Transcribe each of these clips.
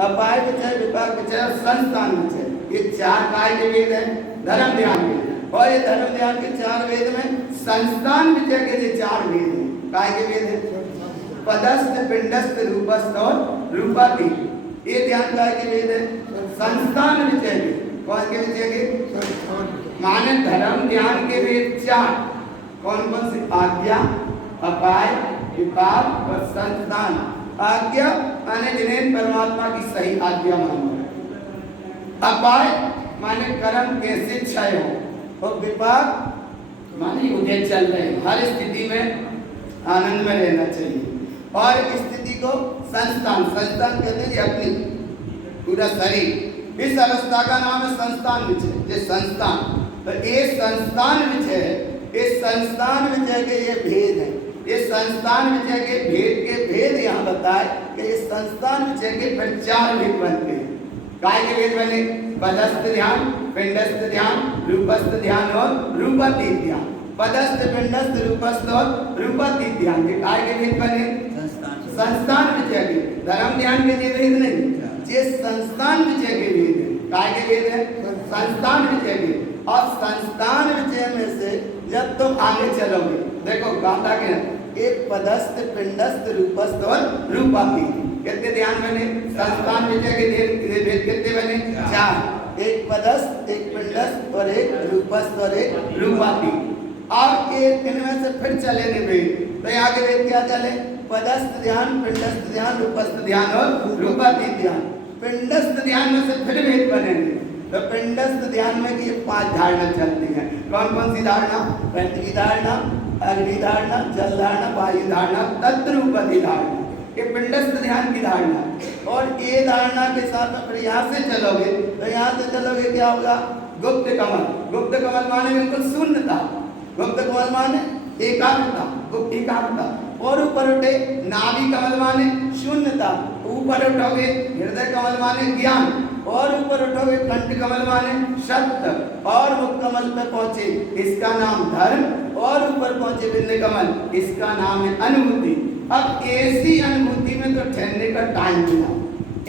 अपाय विचय, विपाक विचय और संस्थान विचय, ये चार काय के वेद हैं, धर्म ध्यान वेद। और ये धर्म ध्यान के चार वेद में संस्थान विचय के जो चार वेद हैं, काय के वेद हैं? पदस्थ, पिंडस्थ, रूपस्थ और रूपातीत। ये ध्यान काय के वेद है? संस्थान विचय के। कौन के विचय के? माने धर्म ध्यान के वेद चार। कौन कौन से? आज्ञा, अपाय, विपाक और संस्थान। आज्ञा माने जिन्हें परमात्मा की सही आज्ञा मानो। अपाय माने कर्म कैसे क्षय हो। और विपाक माने उदय चल रहे, हर स्थिति में आनंद में रहना चाहिए। और स्थिति को संस्थान, संस्थान कहते हैं अपनी पूरा शरीर, इस अवस्था का नाम है संस्थान विचय। ये संस्थान, तो ये संस्थान विचय, इस संस्थान विचय के ये भेद है। ये संस्थान विचय के भेद यहाँ बताए कि इस संस्थान विचय के फिर चार भेद बनते हैं। काय के भेद बने? पदस्थ ध्यान, पिंडस्थ ध्यान, रूपस्थ ध्यान और रूपातीत ध्यान। पदस्थ, पिंडस्थ, रूपस्थ और रूपातीत ध्यान के काय के भेद बने? संस्थान विचय के। धर्म ध्यान के ये भेद नहीं, ये संस्थान विचय के भेद है। काय के भेद है? संस्थान विचय के। और संस्थान विचय में से जब तुम आगे चलोगे, देखो गाथा के एक पदस्थ, पिंडस्थ, रूपस्थ और रूपातीत। कितने ध्यान बने? संस्थान विचय के भेद कितने बने? चार। एक पदस्थ, एक पिंडस्थ और एक रूपस्थ और एक रूपातीत। अब एक इनमें से फिर चले भेद, तो यहाँ के भेद क्या चले? पदस्थ ध्यान, पिंडस्थ ध्यान, रूपस्थ ध्यान और रूपातीत ध्यान। पिंडस्थ ध्यान में से फिर भेद बनेंगे। तो पिंडस्थ ध्यान में ये पांच धारणा चलती हैं। कौन कौन सी धारणा? पृथ्वी धारणा, अग्नि धारणा, जल धारणा, वायु धारणा, तद्रूपति धारणा। ये पिंडस्थ ध्यान की धारणा। और ये धारणा के साथ में फिर यहाँ से चलोगे, तो यहाँ से चलोगे क्या होगा? गुप्त कमल। गुप्त कमल माने बिल्कुल शून्यता। गुप्त कमल माने एकाग्रता, गुप्त एकाग्रता। और ऊपर उठे नाभि कमल माने शून्यता। ऊपर उठोगे हृदय कमल माने ज्ञान। और ऊपर उठोगे कंठ कमल माने सत्य। और मुख कमल पे पहुंचे, इसका नाम धर्म। और ऊपर पहुंचे बिंद कमल, इसका नाम है अनुभूति। अब ऐसी अनुभूति में तो ठहरने का टाइम मिला,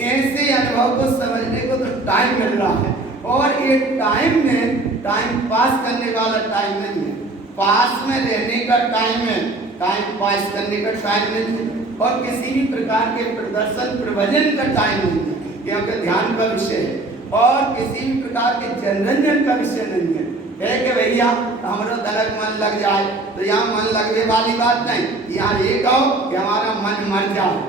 ऐसे अनुभव को समझने को तो टाइम मिल रहा है। और ये टाइम में टाइम पास करने वाला टाइम नहीं है, पास में रहने का टाइम है, टाइम पास करने का टाइम नहीं है। और किसी भी प्रकार के प्रदर्शन प्रवचन का टाइम नहीं है, क्योंकि ध्यान का विषय है। और किसी भी प्रकार के जनरंजन का विषय नहीं है कि भैया हमारा धड़क मन लग जाए, तो यहाँ मन लगने वाली बात नहीं। यहाँ ये कहो कि हमारा मन मर जाए,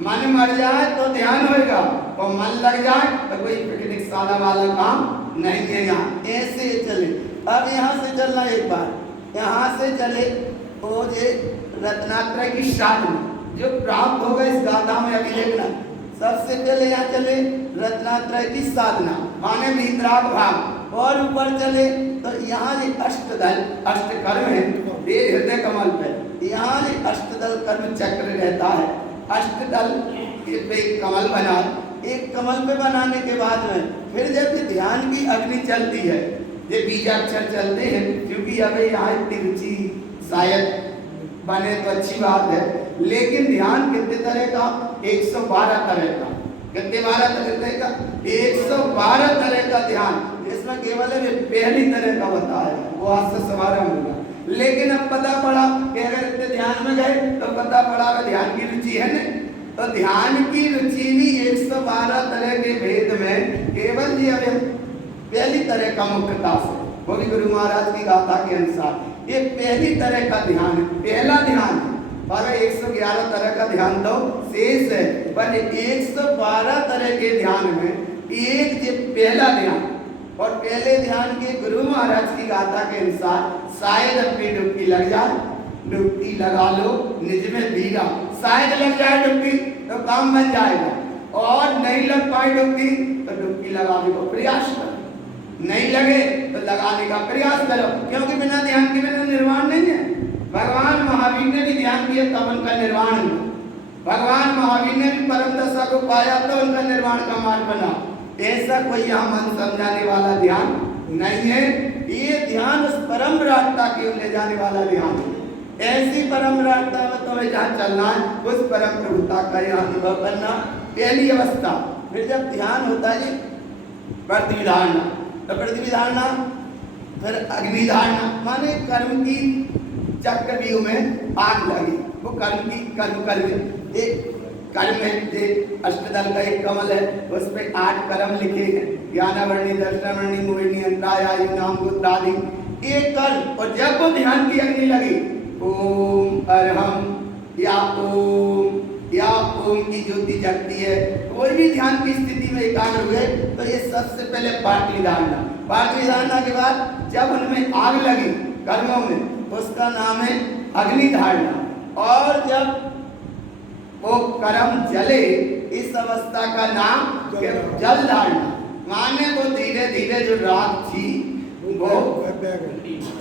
मन मर जाए तो ध्यान होएगा, और मन लग जाए तो कोई पिकनिक शाला वाला काम नहीं है। यहाँ ऐसे चले। अब यहाँ से चलना, एक बार यहाँ से चले वो जे रत्नात्रय की साधना जो प्राप्त होगा इस गाथा में अभी देखना। सबसे पहले यहाँ चले रत्नात्रय की साधना माने भीतराग भाग। और ऊपर चले तो यहाँ ये अष्टदल, अष्टकर्म है ये हृदय कमल पे। यहाँ ये अष्टदल कर्म चक्र रहता है। अष्टदल पे कमल बना, एक कमल पे बनाने के बाद में फिर जब ध्यान की अग्नि चलती है, ये बीजाक्षर चलते हैं, क्योंकि अब यहाँ इतनी रुचि शायद बने तो अच्छी बात है। लेकिन ध्यान कितने तरह का? 112 तरह का। कितने 12 तरह का? 112 तरह का ध्यान। इसमें केवल पहली तरह का होता है, वो आज से सवारा होगा। लेकिन अब पता पड़ा कि अगर इतने ध्यान में गए तो पता पड़ा कि ध्यान की रुचि है नहीं, तो ध्यान की रुचि भी 112 तरह के भेद में केवल ये पहली तरह का मुख्यता से, वो भी गुरु महाराज की गाथा के अनुसार ये पहली तरह का ध्यान है, पहला ध्यान है। और 111 तरह का ध्यान तो शेष है, पर 112 तरह के ध्यान में एक जो पहला ध्यान। और पहले ध्यान के गुरु महाराज की गाथा के अनुसार शायद अपनी डुबकी लग जाए, डुबकी लगा लो निज में भीगा। शायद लग जाए डुबकी तो काम बन जाएगा, और नहीं लग पाए डुबकी तो डुबकी लगाने को प्रयास करो, नहीं लगे तो लगाने का प्रयास करो, क्योंकि बिना ध्यान के बिना निर्वाण नहीं है। भगवान महावीर ने भी ध्यान किया तब उनका निर्वाण हुआ। भगवान महावीर ने भी परम दशा को पाया तो उनका निर्वाण का मार्ग बना। ऐसा कोई यहाँ मन समझाने वाला ध्यान नहीं है। ये ध्यान उस परम विराटता की ओर ले जाने वाला ध्यान है। ऐसी परम विराटता में तुम्हें जहाँ चलना है, उस परम प्रभुता का यहाँ अनुभव करना। पहली अवस्था फिर जब ध्यान होता है पृथ्वी धारणा, तो पृथ्वी धारणा, फिर अग्नि धारणा, माने कर्म की चक्रव्यूह में आग लगी। वो कर्म की कर्म एक कर्म है, एक अष्टदल का एक कमल है, उस पे 8 कर्म लिखे हैं, ज्ञानावर्णी, दर्शनावर्णी, मोहिनी, अंतरायु, नाम, गोत्रादि, एक कर्म। और जब वो ध्यान की अग्नि लगी, ओम अरहम या ओम की ज्योति जगती है, कोई भी ध्यान की स्थिति में एकाग्र हुए तो ये सबसे पहले पार्थिव धारणा। पार्थिव धारणा के बाद जब उनमें आग लगी कर्मों में, उसका नाम है अग्नि धारणा। और जब वो कर्म जले, इस अवस्था का नाम जल धारणा। माने वो धीरे धीरे जो रात थी वो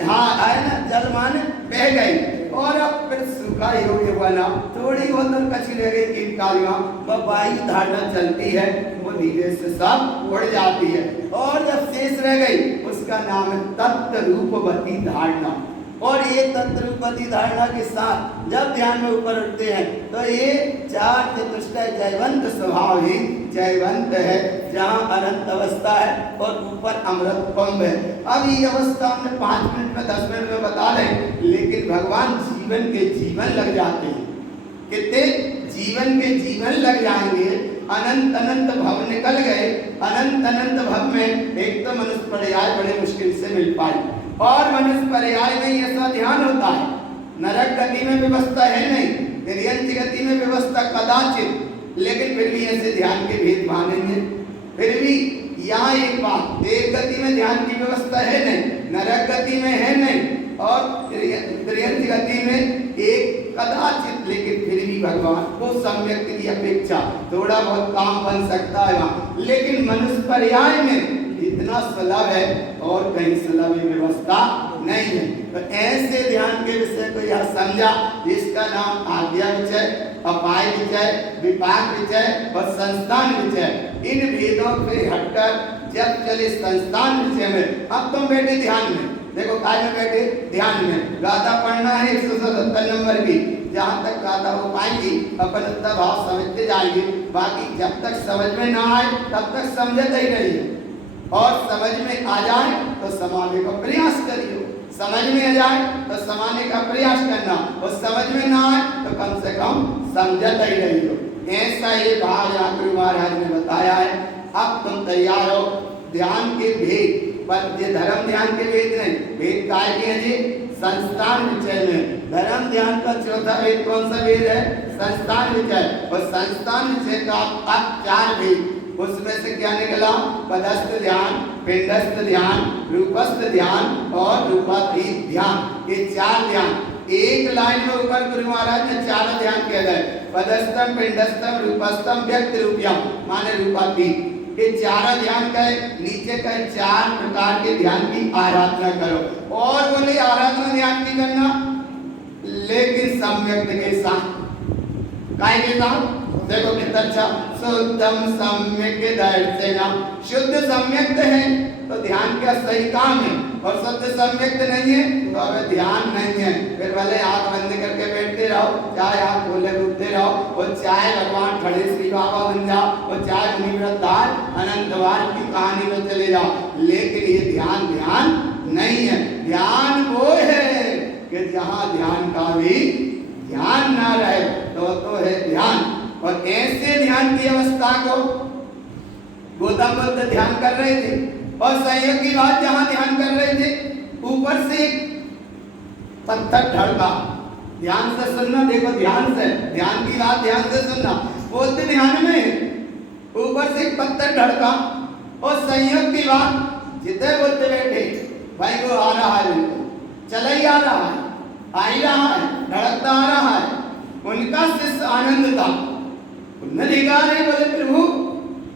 हाँ है ना, जल माने बह गई और अब फिर सूखा योग्य बना, थोड़ी बहुत और कच्ची रह गई कीट कालिमा, वह वायु धारणा चलती है, वो धीरे से सब उड़ जाती है। और जब शेष रह गई उसका नाम है तत्व रूपवती धारणा। और ये तत्व रूपवती धारणा के साथ जब ध्यान में ऊपर उठते हैं तो ये 4 चतुष्टय जयवंत स्वभाव ही जयवंत है, जहाँ अनंत अवस्था है और ऊपर अमृत कुंभ है। अब ये अवस्था हमने 5 मिनट में 10 मिनट में बता लें, लेकिन भगवान जीवन के जीवन लग जाते हैं। कितने जीवन के जीवन लग जाएंगे, अनंत अनंत भव निकल गए। अनंत अनंत भव में एक तो मनुष्य पर्याय बड़े मुश्किल से मिल पाए, और मनुष्य पर्याय में ही ऐसा ध्यान होता है, नरक गति में व्यवस्था है नहीं, तिर्यंत गति में व्यवस्था कदाचित, लेकिन फिर भी ऐसे ध्यान के भेद मानेंगे। फिर भी यहाँ एक बात, एक गति में ध्यान की व्यवस्था है नहीं, नरक गति में है नहीं, और तिर्यंत गति में एक कदाचित, लेकिन फिर भी भगवान को सम्यक की अपेक्षा थोड़ा बहुत काम बन सकता है वहाँ, लेकिन मनुष्य पर्याय में इतना सुलभ है और कहीं सुलभ व्यवस्था नहीं है। तो ऐसे ध्यान के विषय को यह समझा, जिसका नाम आज्ञा विचय, अपाय विचय, विपाक विचय और संस्थान विचय। इन भेदों से हटकर जब चले संस्थान विषय में, अब तुम बैठे ध्यान में, देखो काय में बैठे ध्यान में, गाथा पढ़ना है 177 नंबर की, जहाँ तक गाथा हो पाएंगी अपन उतना भाव समझते जाएंगे। बाकी जब तक समझ में ना आए तब तक समझते ही रहिए, और समझ में आ जाए तो समाने का प्रयास करिए, समझ में आ जाए तो समाने का प्रयास करना, और समझ में ना आए तो कम से कम समझते ही रहिए। ऐसा ये भाव यहाँ गुरु महाराज ने बताया है। अब तुम तैयार हो ध्यान के भेद, पर ये धर्म ध्यान के भेद नहीं, भेद काय के हैं जी, संस्थान विचय में। धर्म ध्यान का चौथा भेद कौन सा भेद है, संस्थान विचय। और संस्थान विचय का अब 4 भेद, उसमें से क्या निकला, पदस्थ ध्यान, पिंडस्थ ध्यान, रूपस्थ ध्यान और रूपातीत ध्यान। ये 4 ध्यान एक लाइन में ऊपर गुरु महाराज ने 4 ध्यान कह गए, पदस्थम, पिंडस्थम, रूपस्थम, व्यक्त रूपयम, माने रूपातीत। ये 4 ध्यान का नीचे का 4 प्रकार के ध्यान की आराधना करो। और बोले आराधना ध्यान की करना, लेकिन सम्यक के साथ, काय के साथ, देखो कितना अच्छा, शुद्धम सम्यक दर्शना। शुद्ध सम्यक है तो ध्यान का सही काम है, और शुद्ध सम्यक नहीं है तो अब ध्यान नहीं है। फिर भले आंख बंद करके बैठते रहो, चाहे आंख खोले घूमते रहो, और चाहे भगवान खड़े श्री बाबा बन जाओ, और चाहे मुनिव्रतदार अनंतवार की कहानी में चले जाओ, लेकिन ये ध्यान ध्यान नहीं है। ध्यान वो है कि जहाँ ध्यान का भी ध्यान ना रहे तो है ध्यान। और ऐसे ध्यान की अवस्था को गौतम बुद्ध ध्यान कर रहे थे, और संयोग की बात जहां ध्यान कर रहे थे, ऊपर से एक पत्थर ढड़का, ध्यान से सुनना, देखो ध्यान से, ध्यान की बात ध्यान से सुनना। बुद्ध ध्यान में ऊपर से एक पत्थर ढड़का, और संयोग की बात जितने बुद्ध बैठे भाई वो आ रहा है, चला ही आ रहा है, आ ही रहा है, धड़कता आ रहा है। उनका शिष्य आनंद था, उन्होंने देखा नहीं, बोले प्रभु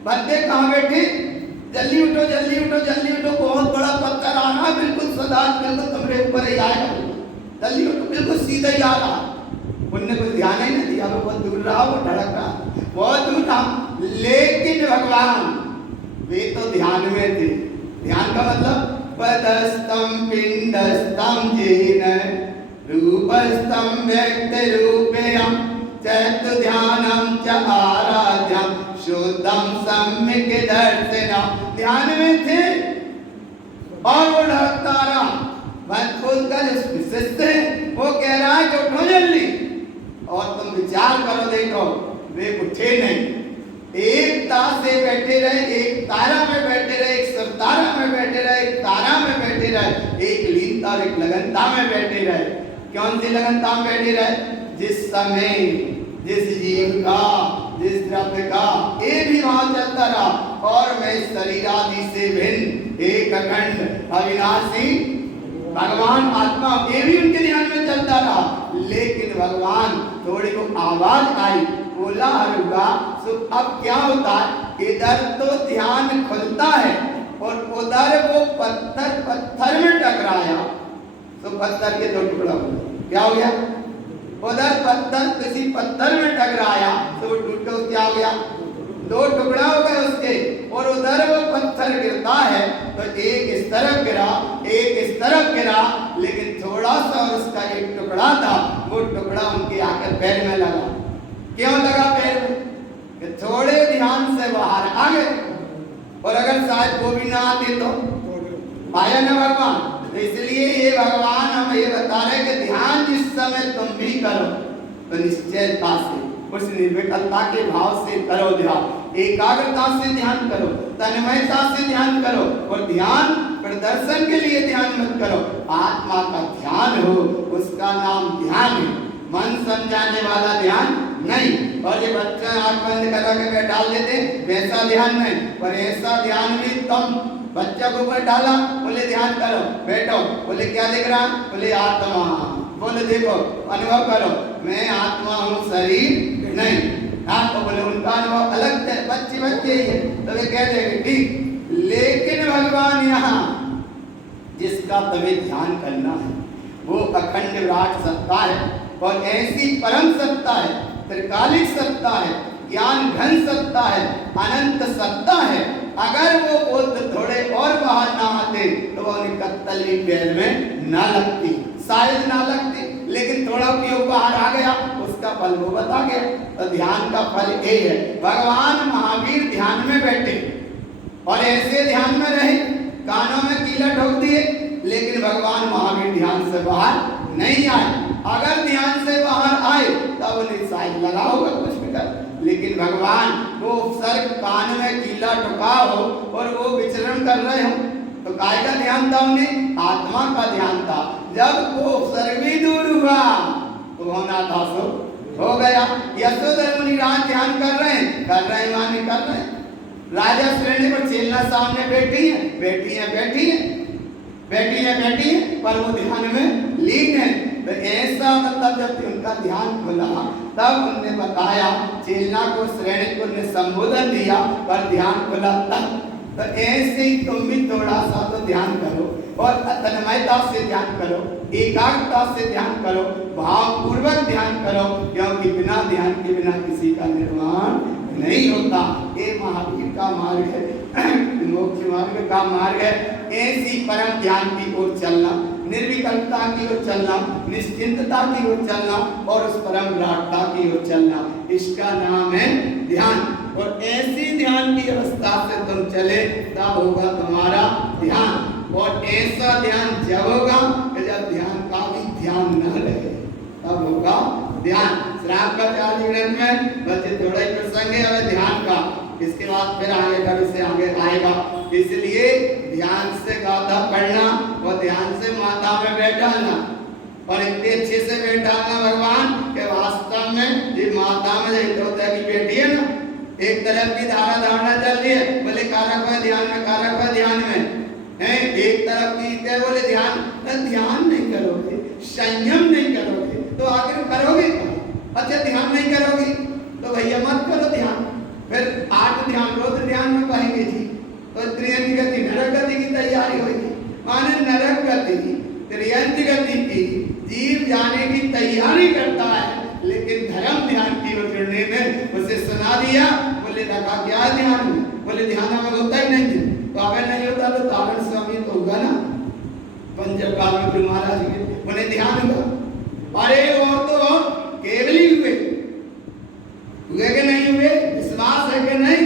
बंदे कहाँ बैठे, जल्दी उठो जल्दी उठो जल्दी उठो, बहुत बड़ा पत्थर आ रहा है, बिल्कुल सदा बिल्कुल तुम्हारे ऊपर ही आएगा, जल्दी उठो, बिल्कुल सीधा ही आ रहा। उनने कुछ ध्यान ही नहीं दिया, वो बहुत दूर रहा, वो धड़क रहा, बहुत दूर था। लेकिन भगवान वे तो ध्यान में थे। ध्यान का मतलब पदस्थम पिंडस्थम जेन रूपस्थम व्यक्त रूपेयम चैत ध्यानम च आराध्यम शुद्धम सम्यक दर्शन, ध्यान में थे और वो ढकता रहा। उनका जो शिष्य है वो कह रहा है कि उठो जल्दी और तुम विचार करो, देखो वे उठे नहीं, एकता से बैठे रहे, एक तारा में बैठे रहे, एक सितारा में बैठे रहे, एक तारा में बैठे रहे, एक लीनता और एक लगनता में बैठे रहे। कौन सी लगनता में बैठे रहे? जिस समय जिस जीव का, जिस द्रव्य का ये भी भाव चलता रहा, और मैं शरीर आदि से भिन्न एक अखंड अविनाशी भगवान आत्मा, ये भी उनके ध्यान में चलता रहा। लेकिन भगवान थोड़ी को आवाज आई, बोला हुआ, सो अब क्या होता है, इधर तो ध्यान खुलता है और उधर वो पत्थर में टकराया, तो पत्थर के दो टुकड़ा हुआ। क्या हो गया? उधर पत्थर किसी पत्थर में टकराया तो वो टूट के क्या हो गया? दो टुकड़ा हो गए उसके, और उधर वो पत्थर गिरता है तो एक इस तरफ गिरा, एक इस तरफ गिरा, लेकिन थोड़ा सा उसका एक टुकड़ा था, वो टुकड़ा उनके आकर पैर में लगा। क्यों लगा पैर में? कि थोड़े ध्यान से बाहर आ गए, और अगर शायद वो भी ना आते तो आया ना भगवान। तो इसलिए ये भगवान हमें ये बता रहे कि ध्यान जिस समय तुम भी करो तो निश्चयता से, उस निर्विकलता के भाव से करो ध्यान, एकाग्रता से ध्यान करो, तन्मयता से ध्यान करो, और ध्यान प्रदर्शन के लिए ध्यान मत करो। आत्मा का ध्यान हो, उसका नाम ध्यान है, मन समझाने वाला ध्यान नहीं। और ये बच्चा आंख बंद करा के बैठा देते, वैसा ध्यान नहीं। पर ऐसा ध्यान भी तुम बच्चा को ऊपर डाला, बोले ध्यान करो, बैठो, बोले क्या दिख रहा? बोले आत्मा। बोले देखो, अनुभव करो, मैं आत्मा हूँ, शरीर नहीं। हाँ, तो बोले उनका अनुभव अलग है, बच्चे ही है, तो वे कह देंगे ठीक। लेकिन भगवान यहाँ जिसका तुम्हें ध्यान करना है वो अखंड विराट सत्ता है, और ऐसी परम सत्ता है, त्रिकालिक सत्ता है, ज्ञान घन सत्ता है, अनंत सत्ता है। अगर वो बुद्ध थोड़े और बाहर ना आते तो वो कत्तली पैर में ना लगती, शायद ना लगती, लेकिन थोड़ा उपयोग बाहर आ गया, उसका फल वो बता गया। तो ध्यान का फल यही है। भगवान महावीर ध्यान में बैठे और ऐसे ध्यान में रहे, कानों में कीला ठोक दिए, लेकिन भगवान महावीर ध्यान से बाहर नहीं आए। अगर ध्यान से बाहर आए तब उन्हें शायद लगा होगा कुछ भी कर, लेकिन भगवान वो सर कान में कीला ठुका हो और वो विचरण कर रहे हो, तो काय का ध्यान था उन्हें? आत्मा का ध्यान था। जब वो सर भी दूर हुआ तो होना था सो हो गया। यशोधर मुनि राज ध्यान कर रहे हैं, माने कर रहे हैं। राजा श्रेणी पर चेलना सामने बैठी है, पर वो ध्यान में लीन है। तो ऐसा मतलब जब उनका ध्यान खुला तब उन्होंने बताया, चेलना को श्रेणी को ने संबोधन दिया, पर ध्यान खुला तब। तो ऐसे ही तुम भी थोड़ा सा तो ध्यान करो, और तन्मयता से ध्यान करो, एकाग्रता से ध्यान करो, भाव पूर्वक ध्यान करो, क्योंकि बिना ध्यान के बिना किसी का निर्माण नहीं होता। ये महावीर का मार्ग है, मोक्ष मार्ग का मार्ग है। ऐसी परम ध्यान की ओर चलना, निर्विकल्पता की ओर चलना, निश्चिंतता की ओर चलना, और उस परम विराटता की ओर चलना, इसका नाम है ध्यान। और ऐसी ध्यान की अवस्था से तुम चले तब होगा तुम्हारा ध्यान। और ऐसा ध्यान जब होगा कि जब ध्यान का भी ध्यान न रहे, तब होगा ध्यान। श्राप का 40 ग्रंथ में बच्चे थोड़ा ही प्रसंग है और ध्यान का, इसके बाद फिर आगे कभी से आगे आएगा। इसलिए ध्यान से गाथा पढ़ना और ध्यान से माता में बैठाना, और इतने अच्छे से बैठाना भगवान के वास्तव में ये माता में देवता की बेटी है ना, एक तरफ की धारा धारणा चल रही है, बोले कारक है ध्यान में, कारक है ध्यान में है, एक तरफ की क्या बोले ध्यान नहीं करोगे, संयम नहीं करोगे तो आखिर करोगे क्या? अच्छा ध्यान नहीं करोगे तो भैया मत करो ध्यान। फिर 8 ध्यान रोज ध्यान में कहेंगे जी, तो त्रियंत गति नरक गति की तैयारी होगी, माने नरक गति त्रियंत गति की जीव जाने की तैयारी करता है, लेकिन धर्म ध्यान की उतरने में उसे सुना दिया, बोले रखा क्या ध्यान में, बोले ध्यान में होता ही नहीं, तो अगर नहीं होता तो तारण स्वामी तो होगा ना, पंजाब काल में गुरु महाराज के उन्हें ध्यान हुआ। अरे वो तो केवल ही हुए कि नहीं हुए, विश्वास है कि नहीं?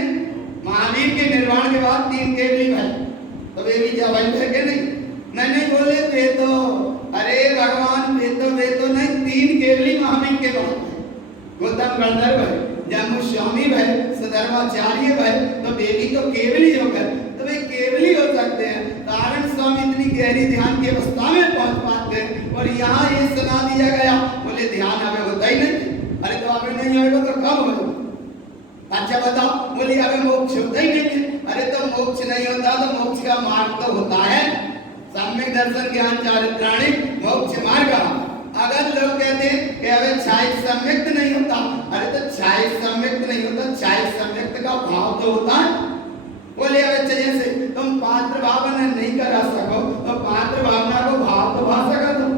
केवली भाई, तो वे भी जब है कि नहीं? नहीं बोले वे तो, अरे भगवान वे तो नहीं, 3 केवली महावीर के बाद है। गौतम गंधर्व है, जम्मू स्वामी भाई, सदर्वाचार्य भाई, तो वे भी तो केवली हो गए, तो वे केवली हो सकते हैं। नारायण स्वामी इतनी गहरी ध्यान की अवस्था में पहुंच पाते हैं, और यहाँ ये सुना दिया गया, बोले ध्यान हमें होता ही नहीं। अरे तो हमें नहीं होगा तो कब होगा? अच्छा बताओ, बोले हमें मोक्ष होता ही नहीं है। अरे तो मोक्ष नहीं होता तो मोक्ष का मार्ग तो होता है, सम्यक दर्शन ज्ञान चारित्राणी मोक्ष मार्ग। अगर लोग कहते हैं कि हमें छाई सम्यक्त नहीं होता, अरे तो छाई सम्यक्त नहीं होता, छाई सम्यक्त का भाव तो होता है। बोले अब जैसे तुम पात्र भावना नहीं करा सको, तो पात्र भावना को भाव तो भा सका दो,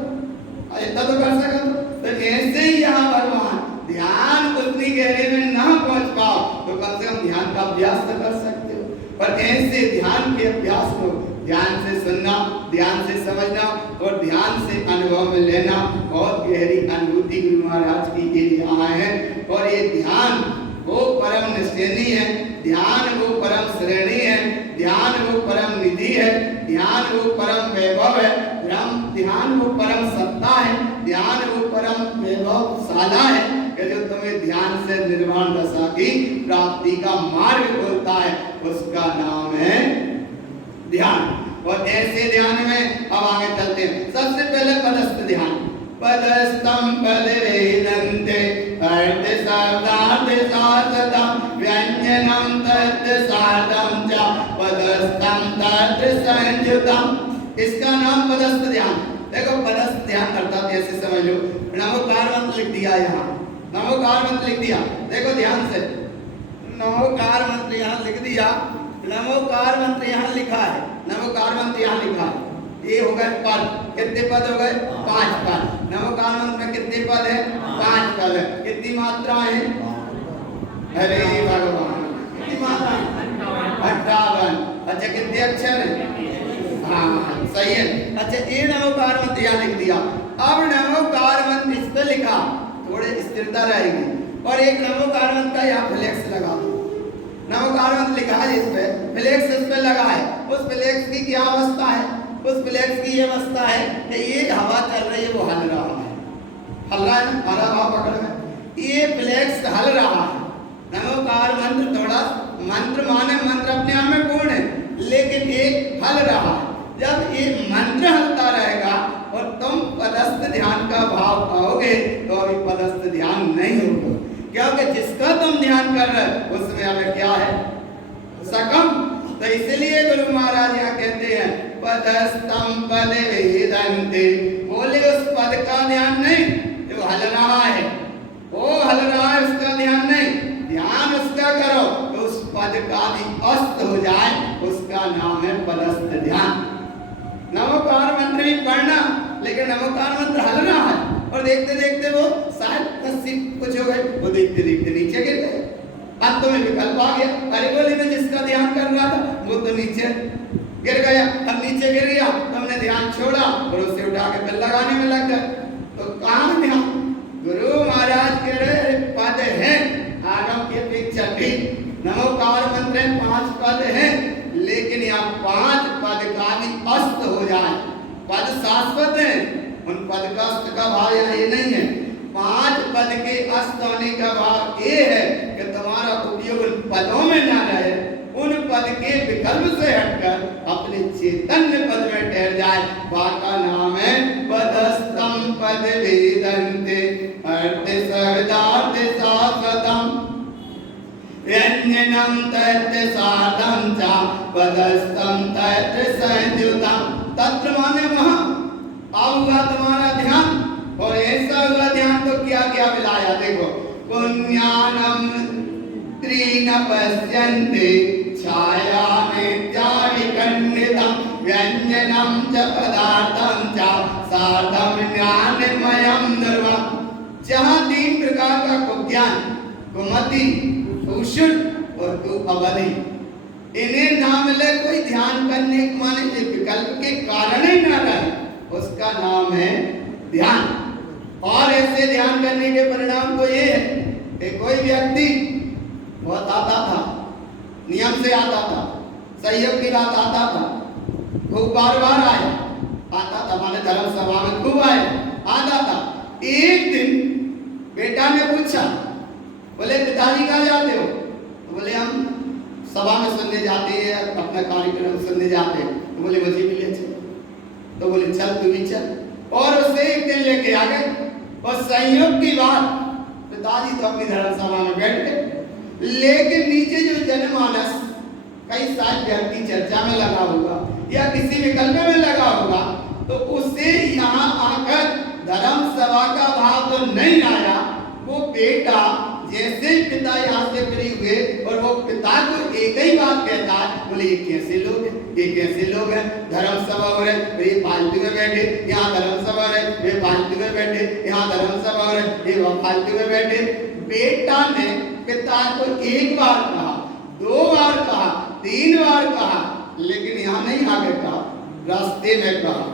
इतना तो कर सका दो। तो ऐसे ही यहाँ भगवान ध्यान उतनी गहरे में ना पहुंच पाओ, तो कम से कम ध्यान का अभ्यास तो कर सकते हो। पर ऐसे ध्यान के अभ्यास को ध्यान से सुनना, ध्यान से समझना और ध्यान से अनुभव में लेना, बहुत गहरी अनुभूति गुरु महाराज की ये यहाँ है। और ये ध्यान वो परम निश्चयनी है, ध्यान वो परम श्रेणी है, ध्यान वो परम निधि है, ध्यान वो परम वैभव है, ध्यान वो परम सत्ता है, ध्यान वो परम वैभवशाला है कि जो तुम्हें ध्यान से निर्वाण दशा की प्राप्ति का मार्ग खोलता है, उसका नाम है ध्यान। और ऐसे ध्यान में अब आगे चलते हैं। सबसे पहले पदस्थ ध्यान, पदस्थम पद वेदन्ते अर्थ शब्दार्थ साधनम व्यंजनम तत् साधम च पदस्थम तत् संयुतम। इसका नाम पदस्थ ध्यान। देखो पदस्थ ध्यान अर्थात ऐसे समझ लो, नमोकार मंत्र लिख दिया यहाँ, नमोकार मंत्र लिख दिया। देखो ध्यान से, नमोकार मंत्र यहाँ लिख दिया, नमोकार मंत्र यहाँ लिखा है, नमोकार मंत्र यहाँ लिखा है। ये हो गए पद, कितने पद हो गए? 5 पद। नमोकार मंत्र में कितने पद है? 5 पद है। कितनी मात्राएं हैं? अरे भगवान, कितनी मात्राएं? 58। अच्छा कितने अक्षर है? हाँ सही है। अच्छा ये नमोकार मंत्र यहाँ लिख दिया। अब नमोकार मंत्र इस पे लिखा, थोड़ी स्थिरता रहेगी। और एक नमोकार मंत्र का यहाँ फ्लेक्स लगा दो, नमोकार मंत्र लिखा है इस पे, फ्लेक्स इस पे लगा है। उस फ्लेक्स की क्या अवस्था है? उस फ्लेक्स की ये अवस्था है कि ये हवा चल रही है, वो हल रहा है, हल रहा है ना, हरा भाव पकड़ में, ये फ्लेक्स हल रहा है। नमोकार मंत्र थोड़ा, मंत्र माने मंत्र अपने आप में पूर्ण है, लेकिन ये हल रहा है। जब ये मंत्र हलता रहेगा और तुम पदस्थ ध्यान का भाव पाओगे, तो अभी पदस्थ ध्यान नहीं होगा, क्योंकि जिसका तुम ध्यान कर रहे हो उसमें हमें क्या है? सकम। तो इसलिए गुरु महाराज यहाँ कहते हैं पदस्थम पद वेदन्ते। बोले उस पद का ध्यान नहीं जो हल रहा है, वो हल रहा है उसका ध्यान नहीं, ध्यान उसका करो तो उस पद का भी अस्त हो जाए, उसका नाम है पदस्थ ध्यान। नमोकार मंत्र भी पढ़ना, लेकिन नमोकार मंत्र हल रहा है और देखते देखते वो शायद 80 कुछ हो गए, वो देखते देखते नीचे गिर गए। अब तुम्हें विकल्प आ गया, अरे बोले मैं जिसका ध्यान कर रहा था वो तो नीचे गिर गया। अब नीचे गिर गया तो हमने ध्यान छोड़ा और उससे उठा के फिर लगाने में लग गए, तो कहाँ ध्यान? गुरु महाराज के पद है आगम की अपेक्षा भी, नमोकार मंत्र 5 पद है, लेकिन यहाँ 5 पद का भी अस्त हो जाए। पद शाश्वत है, उन पद का अस्त का भाव यहाँ ये नहीं है। 5 पद के अस्त होने का भाव ये है कि तुम्हारा उपयोग उन पदों में ना रहे, उन पद के विकल्प से हटकर अपने चैतन्य पद में ठहर जाए। का नाम है पदस्थम पद वेदन्ते अर्थ शब्दार्थ शाश्वतम व्यंजनम तत् साधम च पदस्थम तत् संयुतम। तत्र माने वहाँ अब हुआ तुम्हारा ध्यान, और ऐसा हुआ ध्यान तो क्या क्या मिलाया? देखो पुण्यानम त्रीन पश्यन्ते छाया नित्याविकण्डितम व्यंजनम च पदार्थम च साधम ज्ञानमयम ध्रुवम। जहाँ 3 प्रकार का ज्ञान, कुमति, भूषण और अवधि, इन्हें ना मिले कोई ध्यान करने माने विकल्प के कारण ही ना रहे, उसका नाम है ध्यान। और ऐसे ध्यान करने के परिणाम तो ये है कि कोई व्यक्ति बहुत आता था, नियम से आता था, संयोग की बात आता था, खूब बार बार आया, आता था, हमारे धर्म सभा में खूब आया, आता था। एक दिन बेटा ने पूछा, बोले पिताजी कहाँ जाते हो? तो बोले हम सभा में सुनने जाते हैं, अपना कार्यक्रम सुनने जाते हैं। तो बोले मुझे भी ले चलो। तो बोले चल तू भी चल। और उसे एक दिन लेके आ गए। और संयोग की बात, पिताजी तो अपनी धर्म सभा में बैठ गए, लेकिन नीचे जो जनमानस कई साल व्यक्ति चर्चा में लगा होगा या किसी विकल्प में लगा होगा, तो उसे यहाँ आकर धर्म सभा का भाव तो नहीं आया। वो बेटा जैसे पिता यहाँ से फ्री हुए और वो पिता को एक ही बात कहता है, बोले ये कैसे लोग हैं, ये कैसे लोग हैं, धर्म सभा हो रहे, ये फालतू में बैठे, यहाँ धर्म सभा हो रहे, ये फालतू में बैठे, यहाँ धर्म सभा हो रहे, ये फालतू में बैठे। बेटा ने पिता को एक बार कहा, दो बार कहा, तीन बार कहा, लेकिन यहाँ नहीं आगे कहा, रास्ते में कहा।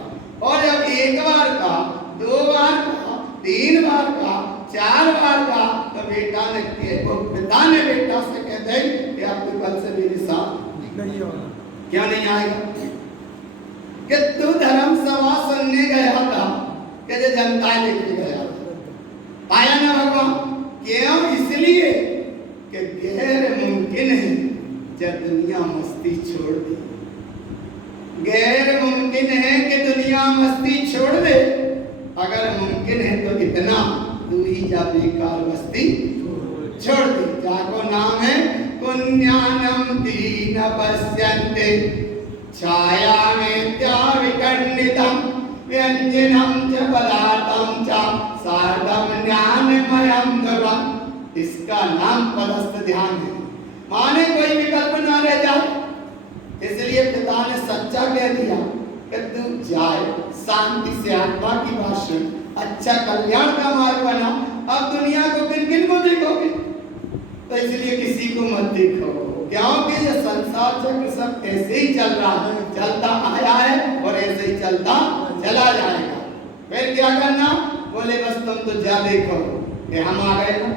और जब एक बार कहा, दो बार कहा, तीन बार कहा, चार बार कहा, तो बेटा ने पिता ने बेटा से कहते कि आप तो कल से मेरे साथ नहीं होगा। क्या नहीं आएगा? कि तू धर्म सभा सुनने गया था, कि जो जनता लेके गया था, आया ना भगवान? क्यों? इसलिए कि गैर मुमकिन है जब दुनिया मस्ती छोड़ दे, गैर मुमकिन है कि दुनिया मस्ती छोड़ दे। अगर मुमकिन है तो इतना, तू ही जा बेकार मस्ती छोड़ दे। जाको नाम है पुण्यानम दीन पश्यन्ते छायामेत्या विकण्डितम व्यंजनम च पदार्थम च सार्धम ज्ञानमयम ध्रुवम्। इसका नाम पदस्थ ध्यान है, माने कोई विकल्प ना रह जाए। इसलिए पिता ने सच्चा कह दिया कि तू जाए, शांति से आत्मा की बात सुन, अच्छा कल्याण का मार्ग बना। अब दुनिया को किन किन को देखोगे? तो इसलिए किसी को मत देखो, क्योंकि ये संसार चक्र सब ऐसे ही चल रहा है, चलता आया है और ऐसे ही चलता चला जाएगा। फिर क्या करना? बोले बस तुम तो जा देखो कि हम आ गए ना,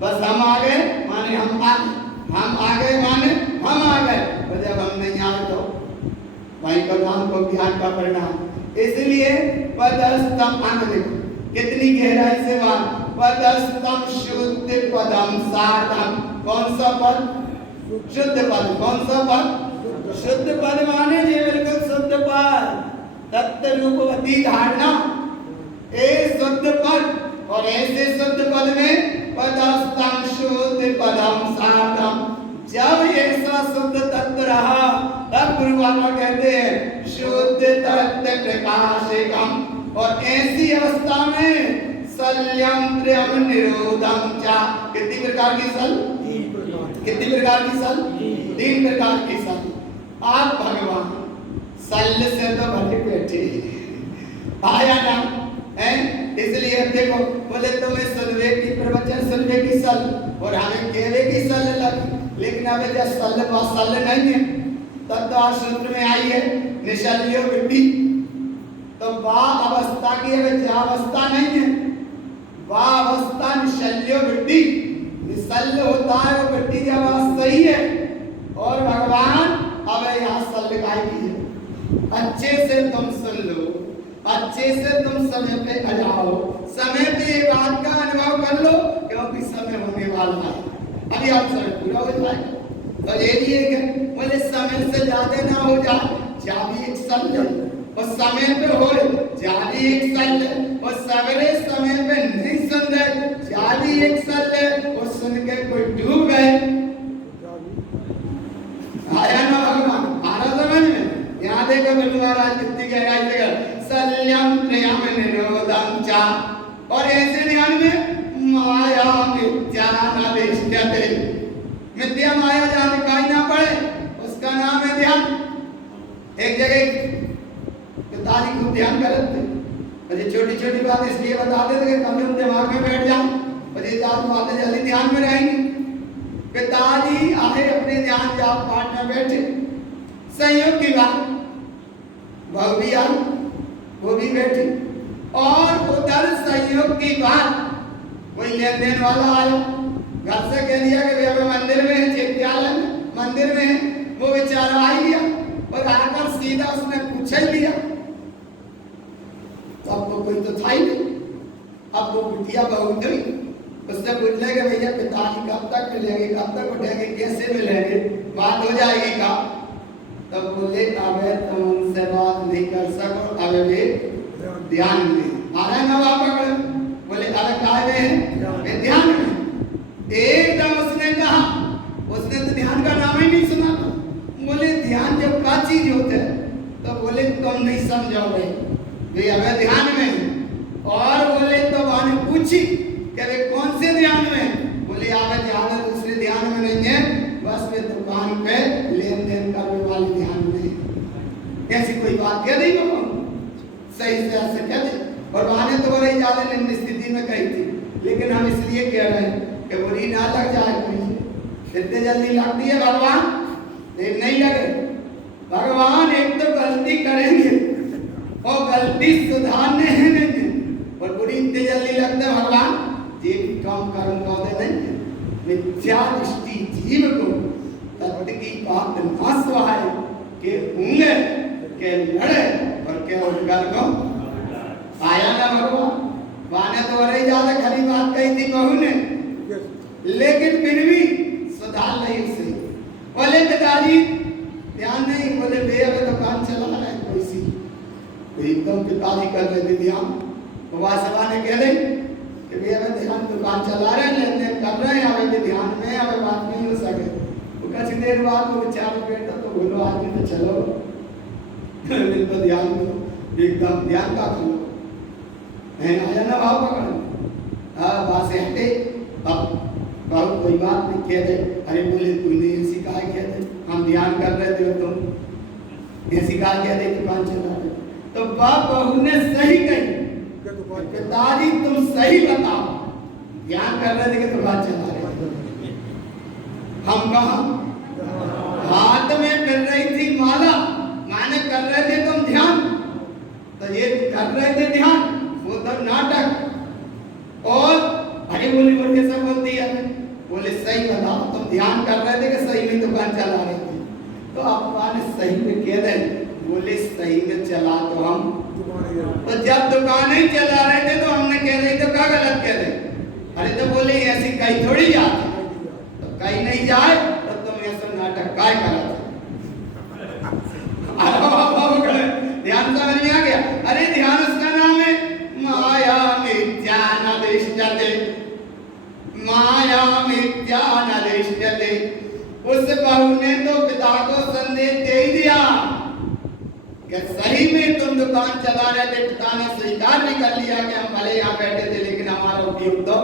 बस हम आ गए माने हम आ गए माने हम आ गए। और जब हम नहीं आए तो वहीं पर हमको ज्ञान का परिणाम। इसलिए पदस्थम अंग देखो कितनी गहराई से बात। पदस्थम शुद्ध पदम साधम। कौन सा पद? शुद्ध पद। कौन सा पद? शुद्ध पद माने ये बिल्कुल शुद्ध पद, तत्व रूपवती धारणा, ए शुद्ध पद। और ऐसे शुद्ध पद में पदस्थम शुद्ध पदम साधम। जब ऐसा शुद्ध तत्व रहा तब गुरु बाबा कहते हैं शुद्ध तत्व प्रकाशकम। और ऐसी अवस्था में सल्यम त्र्यम निरोधम चा। कितनी प्रकार की सल? कितनी प्रकार की सल? तीन प्रकार की सल। आप भगवान सल से तो भले बैठे आया ना है। इसलिए देखो बोले तुम्हें सुनवे की प्रवचन सुनवे की सल और हमें कहवे की सल लगी। लेकिन अब जब सल नहीं है तब तो आज सूत्र में आई है निशल्यो वृद्धि। तो वाह अवस्था की अवस्था नहीं है, वाह अवस्था निशल्यो वृद्धि। निशल्य होता है वो वृद्धि जब सही है। और भगवान अब यहाँ सल गाय की है। अच्छे से तुम सुन लो, अच्छे से तुम समय पे आ जाओ, समय पे ये बात का अनुभव कर लो, क्योंकि समय होने वाला है, अभी आप समय पूरा हो जाएगा। तो ये लिए बोले समय से ज्यादा ना हो जाए, जावी एक सल ले और समय पे हो, जावी एक सल ले और सवेरे समय पे नहीं सुन रहे, जावी एक सल ले और सुन के कोई डूब गए। आया ना भगवान? आना समझ में? यहाँ देखो बिल्कुल महाराज कितनी गहराई से सल्यम त्र्यम निरोधम चा। और ऐसे ध्यान में माया मिथ्या नदिष्यते। मिथ्या माया जहाँ दिखाई ना पड़े उसका नाम है ध्यान। एक जगह पिताजी खूब ध्यान करते थे, छोटी छोटी बात इसलिए बताते थे कि कभी हम दिमाग में बैठ जाओ और ये चार बातें जल्दी ध्यान में रहेंगी। पिताजी आए अपने ध्यान जाप पाठ में बैठे, संयोग की बात, बहू भी आई, वो भी बैठी। और उधर संयोग की बात कोई लेन देन वाला आया, घर से कह दिया कि हमें मंदिर में है, चैत्यालय में मंदिर में है। वो बेचारा आई सीधा उसने पूछ ही लिया। तो अब तो कोई तो था ही नहीं। अब वो बिटिया बहू थी, उसने पूछ लिया कि भैया पिताजी कब तक मिलेंगे, कब तक उठेंगे, कैसे मिलेंगे, बात हो जाएगी का? तब बोले अबे तुम उनसे बात नहीं कर सको, अबे वे ध्यान में आ रहे ना बाबा। बोले अबे काहे में? ध्यान में। एकदम उसने कहा, उसने तो ध्यान का नाम ही नहीं सुना था। बोले ध्यान जब का चीज होता है, तो बोले तुम नहीं समझोगे वे अबे ध्यान में। और बोले तो वाने पूछी कि वे कौन से ध्यान में? बोले अबे ध्यान दूसरे ध्यान में नहीं है, बस वे दुकान पे लेन देन करने वाले ध्यान में। ऐसी कोई बात कह दी बाबा, सही से ऐसे कह दी। और वाने तो बड़ी ज्यादा निम्न स्थिति में कही थी, लेकिन हम इसलिए कह रहे हैं कि बुरी ना लग जाए कोई। इतने जल्दी लगती है भगवान, देर नहीं लगे। भगवान एक तो गलती करेंगे और गलती सुधारने हैं नहीं, और बुरी इतने जल्दी लगते हैं भगवान ये भी काम कर्म पौधे नहीं। मिथ्या दृष्टि जीव को तत्व की बात ना सुहाए के होंगे के लड़े और के उठकर को आया ना भगवान। वाने तो बड़ी ज्यादा खरी बात कही थी बहू ने, लेकिन फिर भी सुधार नहीं उसे। बोले पिताजी ध्यान नहीं, बोले वे अगर दुकान चला रहा है कोई सी, तो एकदम पिताजी कर रहे थे ध्यान। बाबा सभा ने कह रहे कि वे अगर ध्यान दुकान चला रहे हैं, लेन देन कर रहे हैं, अभी ध्यान में अभी बात नहीं हो सके। वो कुछ देर बाद वो विचार बैठा तो बोलो आदमी तो चलो तो ध्यान दो, एकदम ध्यान का करो आया ना भाव पकड़। हाँ बात से हटे। अब बहुत कोई बात नहीं कह दे, अरे बोले कोई नहीं ऐसी कहा कह दे, हम ध्यान कर रहे थे तुम ऐसी कहा कह दे दुकान चला रहे। तो बाप बहू ने सही कही, पिताजी तुम सही बताओ, ध्यान कर रहे थे कि दुकान चला रहे। हम कहा हाथ में मिल रही थी माला, माने कर रहे थे तुम ध्यान, तो ये कर रहे थे ध्यान, वो तो नाटक। और अरे बोली बोल के सब बोलती है, बोले सही बताओ तुम ध्यान कर रहे थे कि सही में दुकान चला रहे थे? तो आप ने सही में कह दे। बोले सही में चला तो हम, तो जब दुकान ही चला रहे थे तो हमने कह रही तो क्या गलत कह दे? अरे तो बोले ऐसी कहीं थोड़ी जाती, तो कहीं नहीं जाए तो तुम ऐसा नाटक काय करा? ध्यान समझ में आ गया? अरे ध्यान उसका नाम है माया मिथ्या नदिष्यते, माया मिथ्या नदिष्यते। उस बहू ने तो पिता को संदेश दे दिया कि सही में तुम दुकान चला रहे थे। पिता ने स्वीकार भी कर लिया कि हम भले यहाँ बैठे थे, लेकिन हमारा उपयोग तो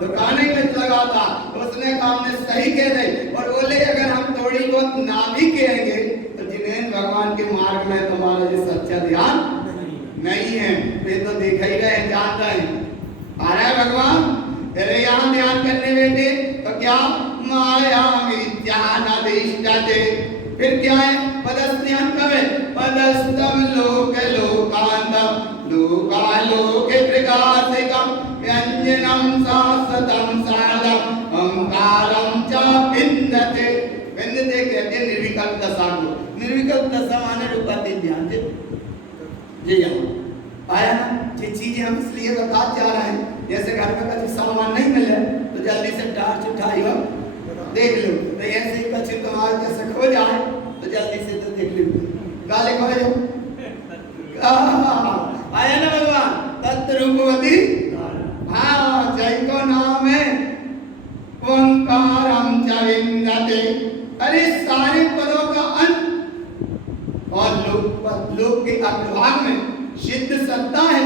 दुकान ही में लगा था। उसने कहा हमने सही कह दे। और बोले अगर हम थोड़ी बहुत ना भी कहेंगे तो जिन्हें भगवान के मार्ग में तुम्हारा जो सच्चा ध्यान नहीं है, वे तो देख ही रहे, जान रहे आ रहा है भगवान। तेरे यहाँ ध्यान करने बैठे तो क्या माया मिथ्या नदिष्यते। फिर क्या है? पदस्थ ध्यान कब है? पदस्थम लोक लोकांतम लोकालोके प्रकाशिकम व्यंजनम शाश्वतम साधम ओंकारम च विन्दते। विन्दते कहते हैं निर्विकल्प दशा को। निर्विकल्प दशा माने रूपातीत ध्यान से जी यहाँ आया ना। ये चीजें हम इसलिए बताते जा रहे हैं, जैसे घर में कभी सामान नहीं मिले तो जल्दी से टार्च उठाई हो देख लो, तो ऐसे ही कच्छ तुम्हारे जैसे खो जाए तो जल्दी से तो देख लो गाले खो जाओ। आया ना भगवान तत्रूपवती। हाँ जय को नाम है ओंकारम च विन्दते। अरे सारे पदों का अंत और लोक के अग्रभाग में सिद्ध सत्ता है।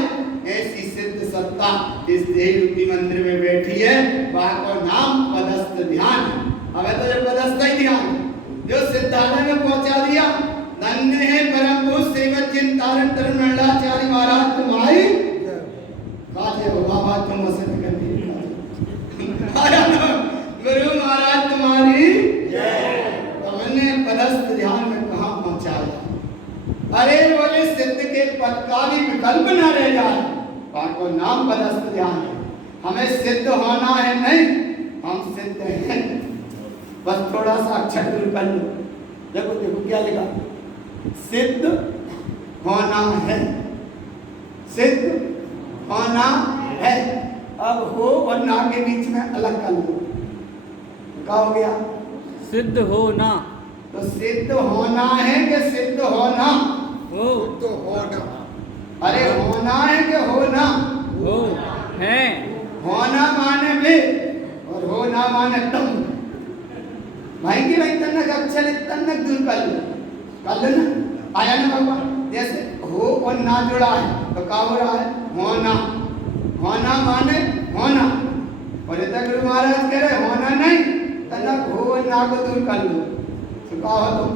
ऐसी सिद्ध सत्ता इस देवरूपी मंदिर में बैठी है, वहाँ का नाम पदस्थ ध्यान। हमें तो जो पदस्थ ही ध्यान जो सिद्धालय में पहुंचा दिया। धन्य है परम पुरुष श्रीमद चिंतारण तरन मंडलाचार्य महाराज तुम्हारी काजे बाबा तुम वसत करने गुरु महाराज तुम्हारी जय। हमने पदस्थ ध्यान में कहाँ पहुंचाया? अरे बोले सिद्ध के पद का भी विकल्प न रह जाए, को नाम पदस्थ ध्यान है। हमें सिद्ध होना है नहीं, हम सिद्ध हैं, बस थोड़ा सा अक्षर दूर कर लो। देखो देखो क्या लिखा, सिद्ध होना है, सिद्ध होना है। अब हो और ना के बीच में अलग कर लो, क्या हो गया? सिद्ध होना। तो सिद्ध होना है कि सिद्ध होना? हो। तो होना। अरे होना है कि होना? हो है। होना माने भी और होना माने तुम। भाई की भाई तन्नक अक्षर तन्नक दूर कर लो ना, आया ना भगवान? जैसे हो और ना जुड़ा है तो क्या हो रहा है? होना। होना माने होना। और इधर गुरु महाराज कह रहे होना नहीं, तन्नक हो और ना को दूर कर लो तो क्या हो तुम?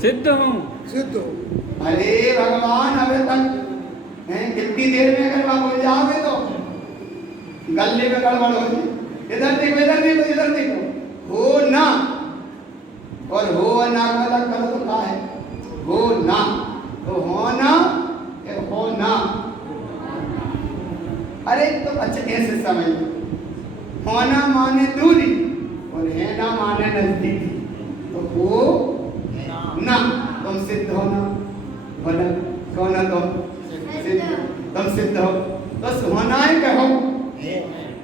सिद्ध हूँ। सिद्ध हो। अरे भगवान अबे तक कितनी देर में अगर वहां बोल जाओगे तो गले में गड़बड़ हो जाए। इधर देखो, इधर देखो, इधर देखो। हो ना और हो ना का अलग करो तो क्या है? हो ना। तो होना या होना? अरे तो अच्छा ऐसे समझ लो, होना माने दूरी और है ना माने नजदीकी। तो हो ना तुम सिद्ध होना, होना कौन है? तुम सिद्ध हो। बस होना है कहो।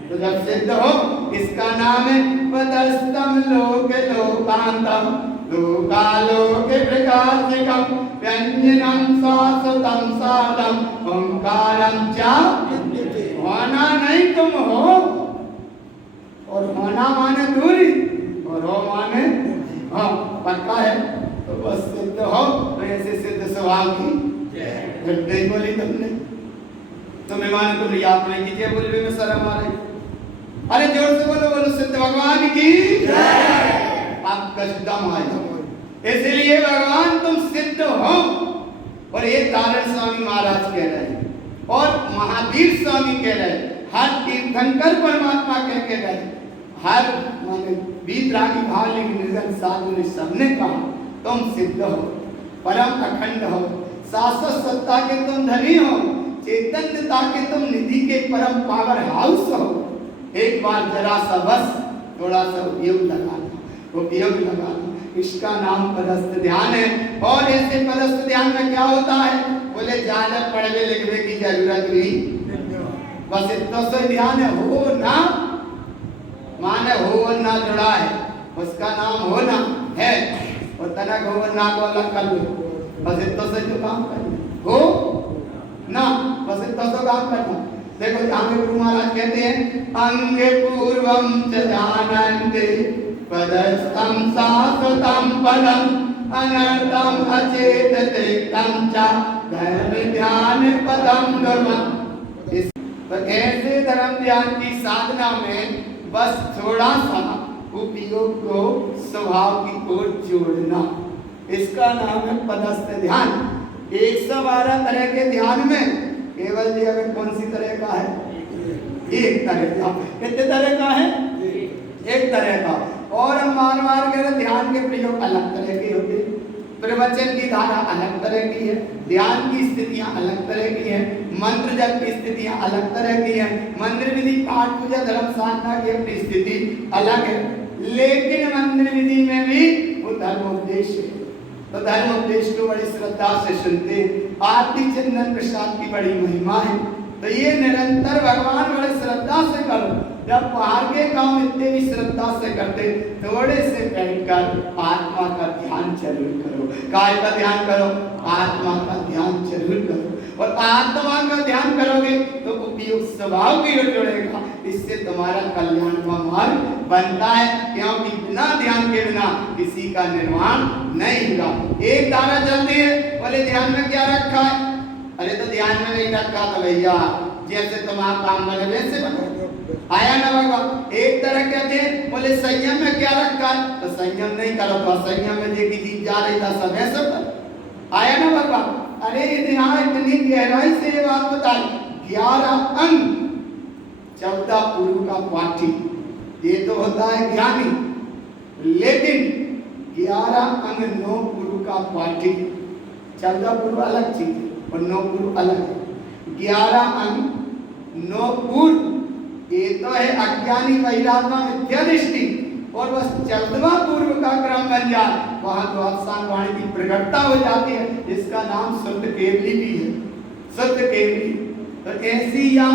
तो जब सिद्ध हो इसका नाम है पदस्थम लोक लोकांतम लोकालोक प्रकाशिकम व्यंजनम शाश्वतम साधम ओंकारम च। होना नहीं तुम हो, और होना माने दूरी और हो माने हाँ पक्का है। तो बस सिद्ध हो। तो ऐसे सिद्ध स्वभाव की नहीं बोली तुमने, तुम्हें माने तुमने याद नहीं कीजिए, बोलने में शर्म आ रही। अरे जोर से बोलो, बोलो सिद्ध भगवान की जय। आप कसदम आए, इसलिए भगवान तुम सिद्ध हो। और ये नारायण स्वामी महाराज कह रहे हैं और महावीर स्वामी कह रहे हैं, हर तीर्थंकर परमात्मा कह के गए, हर माने वीतरागी भाव निर्जन साधु ने सबने कहा तुम सिद्ध हो, परम अखंड हो, शाश्वत सत्ता के तुम धनी हो, चैतन्यता के तुम निधि के परम पावर हाउस हो। एक बार जरा सा बस थोड़ा सा उपयोग लगा लो, उपयोग लगा लो। इसका नाम पदस्थ ध्यान है। और ऐसे पदस्थ ध्यान में क्या होता है? बोले ज्यादा पढ़ने लिखने की जरूरत नहीं, बस इतना सा ध्यान है। हो ना माने हो और ना जुड़ा है, उसका नाम होना है। और तनक हो और ना को अलग कर लो, बस इतना से तो काम करना। हो ना बस इतना तो काम करना। देखो यहाँ पे गुरु महाराज कहते हैं अंगे पूर्वम च जानन्ते पदस्थम शाश्वतम पदम अनर्थम अचेतते तम च धर्म ध्यान पदम धर्म। इस तो ऐसे धर्म ध्यान की साधना में बस थोड़ा सा उपयोग को स्वभाव की ओर जोड़ना, इसका नाम है पदस्थ ध्यान। 112 तरह के ध्यान में केवल जी हमें कौन सी तरह का है? एक तरह का। कितने तरह का है? एक तरह का। और हम बार बार कह रहे ध्यान के प्रयोग अलग तरह के होते हैं, प्रवचन की धारा अलग तरह की है, ध्यान की स्थितियां अलग तरह की है, मंत्र जप की स्थितियां अलग तरह की है, मंत्र विधि पाठ पूजा धर्म साधना की अपनी स्थिति अलग है। लेकिन मंत्र विधि में भी वो धर्म उपदेश है, तो धर्म उपदेश को बड़ी श्रद्धा से सुनते हैं। आरती चंदन प्रसाद की बड़ी महिमा है, तो ये निरंतर भगवान बड़े श्रद्धा से करो। जब बाहर के काम इतने भी श्रद्धा से करते, थोड़े से बैठकर आत्मा का ध्यान जरूर करो। काय का ध्यान करो? आत्मा का ध्यान जरूर करो। और आत्मा का ध्यान करोगे तो उपयोग स्वभाव की ओर जुड़ेगा, इससे तुम्हारा कल्याण का मार्ग बनता है। क्योंकि बिना ध्यान के बिना किसी का निर्माण नहीं होगा। एक धारा चलती है, बोले ध्यान में क्या रखा है? अरे तो ध्यान में नहीं रखा तो भैया जैसे तुम्हारा काम बने वैसे बनो। आया ना भगवान? एक तरह कहते हैं, बोले संयम में क्या रखा है? तो संयम नहीं करो तो संयम में जो जीव जा रही था सब ऐसा कर। आया ना भगवान? अरे यहाँ इतनी गहराई से ये बात बताई। 11 अंग 14 पूर्व का पाठी, ये तो होता है ज्ञानी, लेकिन 11 अंग 9 पूर्व का पाठी। 14 पूर्व अलग चीज है और 9 पूर्व अलग है। 11 अंग 9 पूर्व ये तो है अज्ञानी महिलात्मा मिथ्या दृष्टि, और बस 14वां पूर्व का क्रम बन बन जाए, वहां तो अफसान वाणी की प्रकटता हो जाती है। इसका नाम शुद्ध केवली भी है, शुद्ध केवली। तो ऐसी या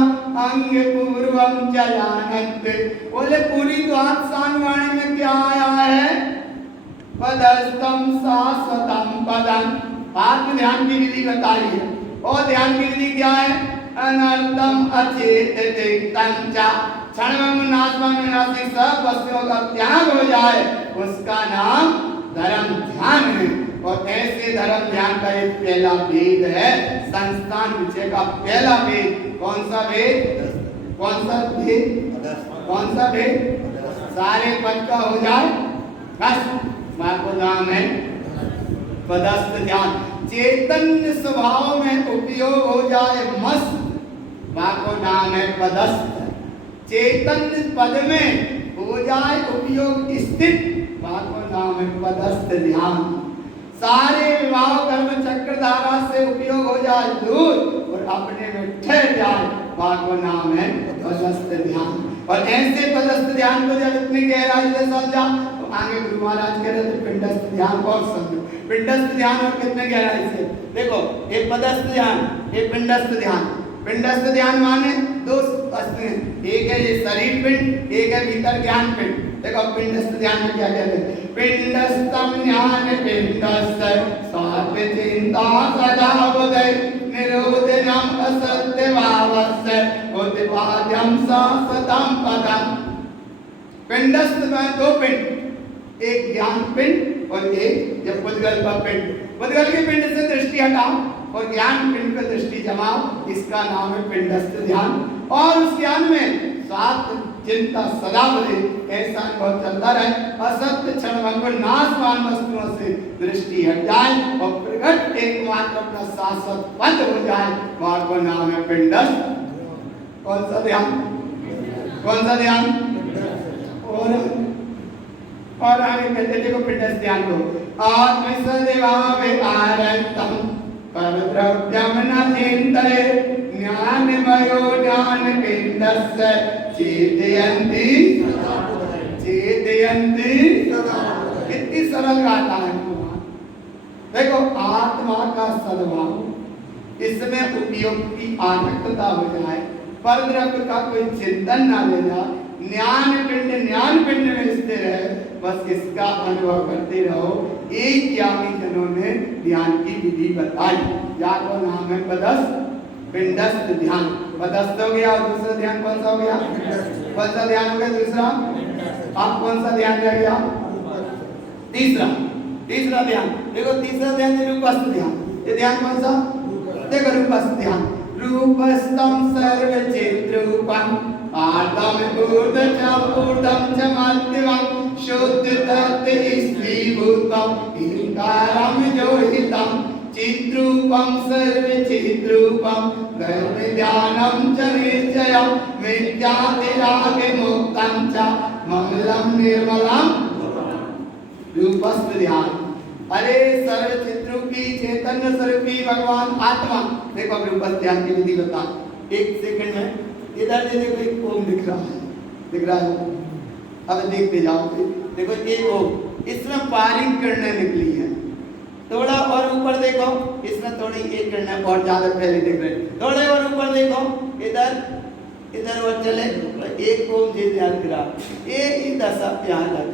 अंग पूर्वम चलानत, बोले पूरी तो अफसान वाणी में क्या आया है? पदस्तम शाश्वतम पदम, आत्म ध्यान की विधि बताई है। और ध्यान की विधि क्या है? अनर्थम अचेत चित्तंचा, क्षण नाशवान विनाशी सब वस्तुओं का त्याग हो जाए, उसका नाम धर्म ध्यान है। और ऐसे धर्म ध्यान का एक पहला वेद है, संस्थान विषय का पहला वेद। कौन सा वेद? कौन सा वेद? कौन सा वेद? सारे पद का हो जाए बस, मां को नाम है पदस्थ ध्यान। चैतन्य स्वभाव में उपयोग हो जाए मस्त, मां को नाम है पदस्थ। चैतन्य पद में हो जाए उपयोग स्थित, मां को नाम है पदस्थ ध्यान। सारे विभाव कर्म चक्र धारा से उपयोग हो जाए दूर और अपने में ठहर जाए, मां को नाम है पदस्थ ध्यान। और ऐसे पदस्थ ध्यान को जब इतनी गहराई से समझा तो आगे गुरु महाराज कह रहे थे पिंडस्थ ध्यान और समझो। पिंडस्थ ध्यान और कितने गहराई से देखो, एक पदस्थ ध्यान, एक पिंडस्थ ध्यान। पिंडस्थ ध्यान माने दो वस्तु हैं, एक है ये शरीर पिंड, एक है भीतर ज्ञान पिंड। देखो पिंडस्थ ध्यान में क्या कहते हैं? पिंडस्थम ज्ञान पिंडस्थ सात्व चिंता सदा उदय निरोधनम असत्य भावस्य उद्वाद्यम शाश्वतम पदम। पिंडस्थ में दो पिंड, एक ज्ञान पिंड और एक जब पुद्गल का पिंड। पुद्गल के पिंड से दृष्टि हटाओ और ज्ञान पिंड पर दृष्टि जमाओ, इसका नाम है पिंडस्थ ध्यान। और उस ज्ञान में सात चिंता सदा बने, ऐसा अनुभव चलता रहे, असत्य क्षण नाशवान वस्तुओं से दृष्टि हट जाए और प्रगट एकमात्र अपना शाश्वत पद हो जाए, वहां को नाम है पिंडस्थ। कौन सा ध्यान? कौन सा ध्यान? और आगे कहते देखो पिंडस्थ ध्यान को आत्म सदेवाव आरंतम परद्रव्यम न चिंतये ज्ञानमयो ज्ञान पिंडस्य चेतयन्ति चेतयन्ति। कितनी सरल गाथा है। देखो आत्मा का सद्भाव, इसमें उपयोग की आसक्तता हो जाए, परद्रव्य का कोई चिंतन ना ले जाए, ज्ञान पिंड में स्थिर है, बस इसका अनुभव करते रहो। एक ज्ञानी जनों ने ध्यान की विधि बताई, जाको नाम है पदस्थ पिंडस्थ ध्यान। पदस्थ हो गया और दूसरा ध्यान कौन सा हो गया? कौन सा ध्यान हो गया दूसरा? आप कौन सा ध्यान रह गया? तीसरा। तीसरा ध्यान देखो, तीसरा ध्यान है रूपस्थ ध्यान। ये ध्यान कौन सा? देखो रूपस्थ ध्यान। रूपस्थम सर्वचिद्रूपम आर्धम ऊर्ध्वम च मध्यमं शुद्ध तत् स्त्रीभूतम ईंकारम जोहितम चिद्रूपम सर्वचिद्रूपम गर्भ ध्यानम च निश्चयम विद्यातिराग मुक्तम च मंगलम निर्मलम। रूपस्थ ध्यान। अरे सर्वचिद्रूपी चैतन्य स्वरूपी भगवान आत्मा। देखो अब रूपस्थ ध्यान की विधि बता, एक सेकंड में इधर से देखो एक ओम दिख रहा है, दिख रहा है? अब देखते जाओ, देखो एक ओम, इसमें पारिक किरणें निकली है। थोड़ा और ऊपर देखो, इसमें थोड़ी एक किरणें और ज्यादा पहले दिख रही, थोड़े और ऊपर देखो, इधर इधर और चले, एक ओम जी ध्यान गिरा, एक ही दशा यहाँ लग,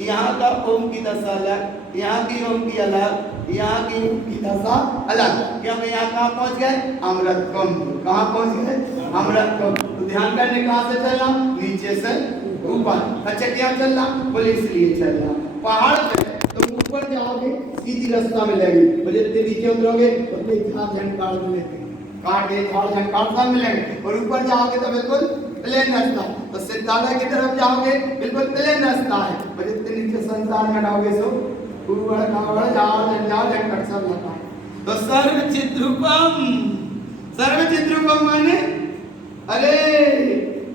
यहाँ का ओम की दशा अलग, यहाँ की ओम की अलग, यहाँ की ओम की दशा अलग। क्योंकि यहाँ कहाँ पहुँच गए? अमृत कुंभ। कहाँ पहुँच गए? अमृत कुंभ। तो ध्यान करने कहाँ से चलना? नीचे से ऊपर। अच्छा क्या चलना? बोले इसलिए चलना पहाड़ पे, तो ऊपर जाओगे सीधी रास्ता मिलेगी, और जितने नीचे उतरोगे उतने झाड़ झंकार मिलेंगे, कांटे झाड़ झंकार सब मिलेंगे। और ऊपर जाओगे तो बिल्कुल प्लेन रास्ता, तो सिद्धालय की तरफ जाओगे बिल्कुल प्लेन रास्ता है। और जितने नीचे संसार में जाओगे सो ऊपर खावड़ झाड़ झंकार सब लगा है। तो सर्वचिद्रूपम माने अरे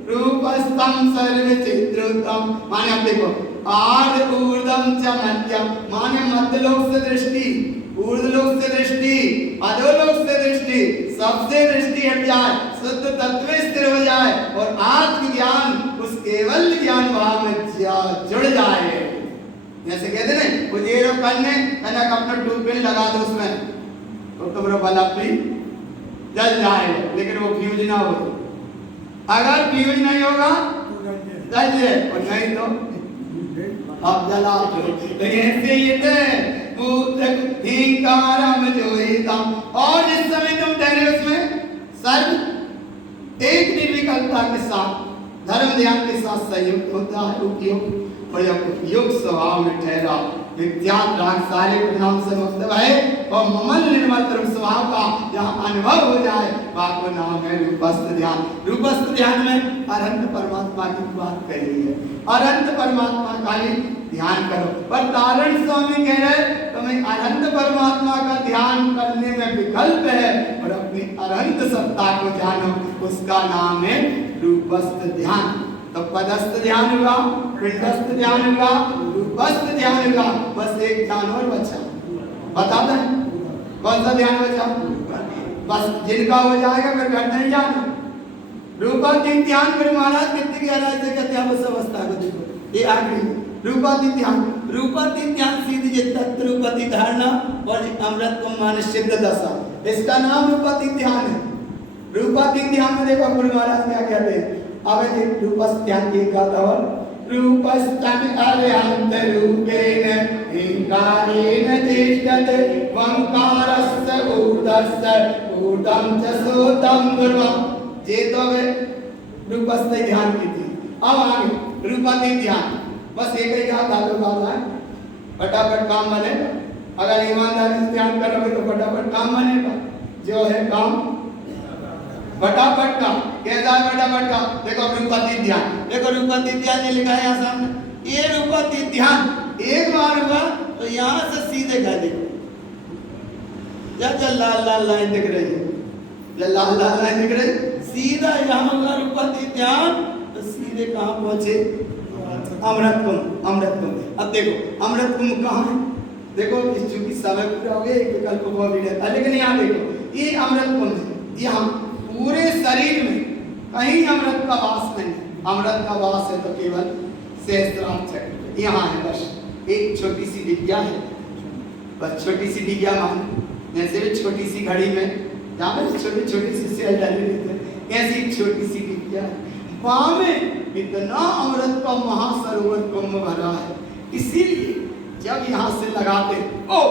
रूपस्थम सर्वचिद्रूपम माने, अब देखो आद ऊर्ध्वम च मध्यम माने मध्यलोक से दृष्टि, ऊर्ध्वलोक से दृष्टि, अधोलोक से दृष्टि, सबसे दृष्टि हट जाए, शुद्ध तत्व स्थिर हो जाए और आत्मज्ञान उस केवल ज्ञान भाव में जुड़ जाए। जैसे कहते हैं उजेरो करने कनक अपना ट्यूबवेल लगा दो उसमें तो तुम्हारा बल्ब भी जल जाएगा, लेकिन वो फ्यूज ना हो। अगर फ्यूज नहीं होगा जल जाए और नहीं तो अब जला दो। तो ऐसे ये थे और जिस समय तुम ठहरे उसमें सर्व एक निर्विकल्पता के साथ धर्म ध्यान के साथ संयुक्त होता है उपयोग, और जब उपयोग स्वभाव में ठहरा विज्ञान राग सारे परिणाम से मुक्त है और ममल निर्मल धर्म स्वभाव का जहाँ अनुभव हो जाए वहाँ को नाम है रूपस्थ ध्यान। रूपस्थ ध्यान में अनंत परमात्मा की बात कही है, अनंत परमात्मा का ही ध्यान करो। पर तारण स्वामी कह रहे तुम्हें अनंत परमात्मा का ध्यान करने में विकल्प है और अपनी अनंत सत्ता को जानो, उसका नाम है रूपस्थ ध्यान। तो पदस्थ ध्यान हुआ, पिंडस्थ ध्यान हुआ, रूपस्थ ध्यान हुआ, बस एक ध्यान और बचा। बता दें कौन सा ध्यान बचा? बस जिनका हो जाएगा फिर घर नहीं जाना। रूपातीत ध्यान फिर महाराज कितनी गहराई से कहते हैं उस अवस्था को देखो। ये आखिरी रूपातीत ध्यान, रूपातीत ध्यान सीधी जे तत्व रूपातीत धारणा और अमृत को मान सिद्ध दशा, इसका नाम रूपातीत ध्यान है। रूपातीत ध्यान में देखो गुरु महाराज क्या कहते हैं, अब ये रूपस्थ ध्यान की गाता और रूपस्थं अरहंत रूपेण इंकारेण तिष्ठते वंकारस्य ऊर्ध्वस्य ऊर्ध्वं च सोतं गुरुम्। ये तो वे रूपस्थ ध्यान की थी। अब आगे रूपातीत ध्यान, बस एक ही गाता है, फटाफट काम बनेगा। अगर ईमानदारी से ध्यान करोगे तो फटाफट काम बनेगा। जो है काम फटाफट का कैसा फटाफट का। देखो रूपातीत ध्यान, देखो रूपातीत ध्यान ये लिखा है यहाँ सामने। ये रूपातीत ध्यान एक बार हुआ तो यहाँ से सीधे कर देखो, जब लाल लाल लाइन दिख रही है, जब लाल लाल लाइन दिख रही सीधा यहाँ हुआ रूपातीत ध्यान तो सीधे कहाँ पहुंचे? अमृत कुंभ। अमृत कुंभ। अब देखो अमृत कुंभ कहाँ है? देखो चूंकि समय पूरा हो गया एक विकल्प को भी रहता, लेकिन यहाँ देखो ये अमृत कुंभ है। यहाँ पूरे शरीर में कहीं अमृत का वास नहीं। अमृत का वास है तो केवल सहस्त्रार चक्र यहाँ है। बस एक छोटी सी डिबिया है, बस छोटी सी डिबिया मान, जैसे भी छोटी सी घड़ी में जहाँ पर छोटी छोटी सी सेल डाले रहते हैं, ऐसी छोटी सी डिबिया है। वहाँ में इतना अमृत का महासरोवर कुंभ भरा है। इसीलिए जब यहाँ से लगाते ओ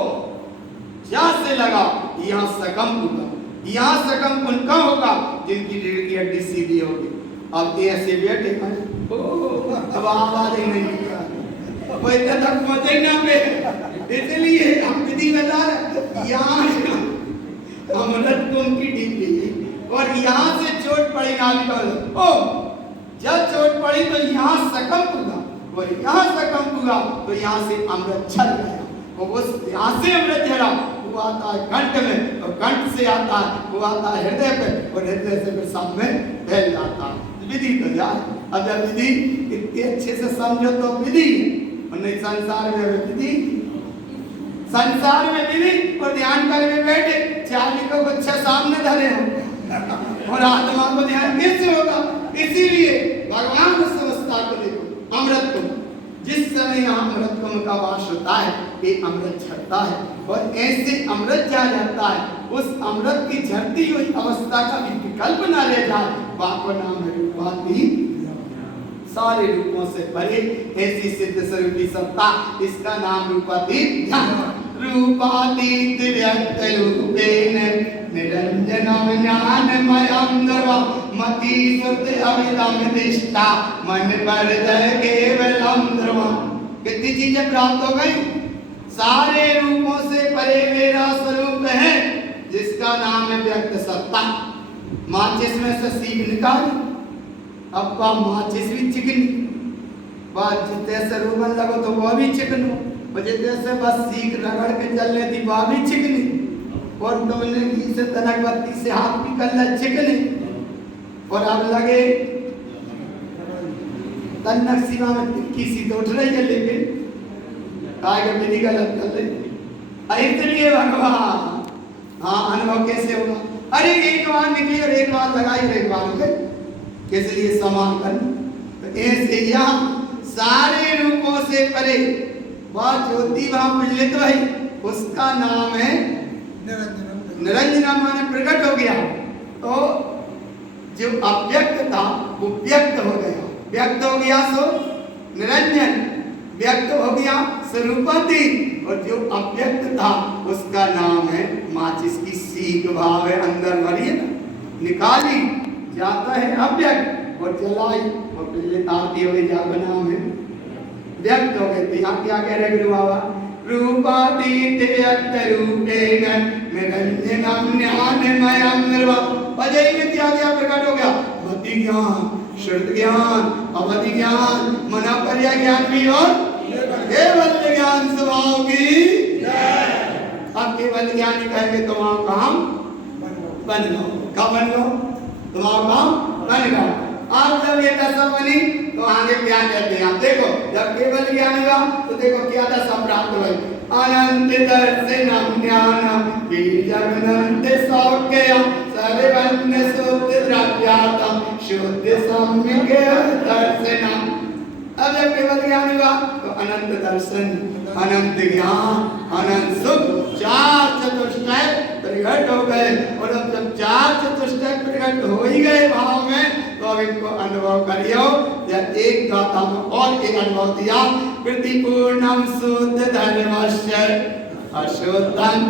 यहाँ से लगा यहाँ सकम होगा, यहाँ सकम उनका होगा जिनकी रीढ़ की हड्डी सीधी होगी। अब ऐसे बैठे अब आवाज ही नहीं निकला, वो इतना तक पहुंचे ना पे। इसलिए हम विधि बता रहे यहाँ अमृत कुंभ की डिब्बी और यहाँ से चोट पड़ी नाभिक ओ जब चोट पड़ी तो यहाँ सकम हुआ और यहाँ सकम हुआ तो यहाँ से अमृत छल गया और उस यहाँ से अमृत झरा वो आता है कंठ में और कंठ से आता है वो आता है हृदय पे और हृदय से फिर सब में फैल जाता है। विधि तो जाए। अब जब विधि इतने अच्छे से समझो तो विधि और नहीं संसार में विधि, संसार में विधि और ध्यान करके बैठे चाली को बच्चा सामने धरे हो और आत्मा को ध्यान कैसे होगा? इसीलिए भगवान उस अवस्था को देखो अमृत कुंभ, जिस समय यहाँ अमृत कुंभ का वास होता है ये अमृत झरता है और ऐसे अमृत जा जाता है उस अमृत की झरती हुई अवस्था का भी विकल्प न रह जाए, वहाँ को नाम है रूपातीत। सारे रूपों से परे ऐसी सिद्ध स्वरूपी सत्ता, इसका नाम रूपातीत ध्यान। रूपातीत व्यक्त रूपेण निरंजनम ज्ञानमयं ध्रुवं मति सुत अविदं दिष्टा मन पर दर केवलम ध्रुवं। कितनी चीजें प्राप्त हो गई? सारे रूपों से परे मेरा स्वरूप है जिसका नाम है व्यक्त सत्ता। माचिस में से सीख निकाली, अब वह माचिस भी चिकनी, बात जितने से रूबन लगो तो वह भी चिकनो, जैसे बस सीख रगड़ के चलने थी वह भी चिकनी और तुमने घी से तनक बत्ती से हाथ भी कर ले चिकनी और अब लगे तनक सीमा में तिक्की सी तो उठ रही है, लेकिन काय का विधि गलत कर रही। इसलिए भगवान हाँ अनुभव कैसे होगा? अरे एक बार निकली और एक बार लगाई और एक बार हो गई, इसलिए समान करना। तो ऐसे यहाँ सारे रूपों से परे वह ज्योति वहां प्रज्वलित हुई, उसका नाम है निरंजन, माने प्रकट हो गया। तो जो अव्यक्त था वो व्यक्त हो गया, व्यक्त हो गया सो निरंजन, व्यक्त हो गया स्वरूपति, और जो अव्यक्त था उसका नाम है माचिस की सीख भाव है, अंदर भरी है ना, निकाली जाता है अव्यक्त और जलाई और प्रज्वलित आती हो गई, जाका नाम है व्यक्त हो गए। तो यहाँ क्या कह रहे गुरु बाबा, रूपातीत व्यक्त रूपेण निरंजनम ज्ञानमयम् निर्वापक। अजय में क्या क्या प्रकट हो गया, मति ज्ञान, श्रुत ज्ञान, अवधि ज्ञान, मना पर्या ज्ञान भी और केवल ज्ञान स्वभाव की। अब केवल ज्ञान कहेंगे तो वहां काम बन गो, कब बन गो, तुम काम बन गो। आप जब ये दशा बनी तो आगे क्या कहते हैं, आप देखो जब केवल ज्ञान हुआ तो देखो क्या दशा प्राप्त हुई, अनंत दर्शनम ज्ञानम बीजगनंत सौख्यम सर्वज्ञ शुद्ध द्रव्यात्म शुद्ध सम्यक दर्शनम। अब जब केवल ज्ञान हुआ तो अनंत दर्शन, अनंत ज्ञान, अनंत सुख, चार चतुष्टय प्रकट हो गए। और अब जब चार चतुष्टय प्रकट हो ही गए भाव में, तो अब इनको अनुभव करियो। जब एक गाथा में और एक अनुभव दिया, प्रतिपूर्णम शुद्ध धर्मस्य अशुद्धम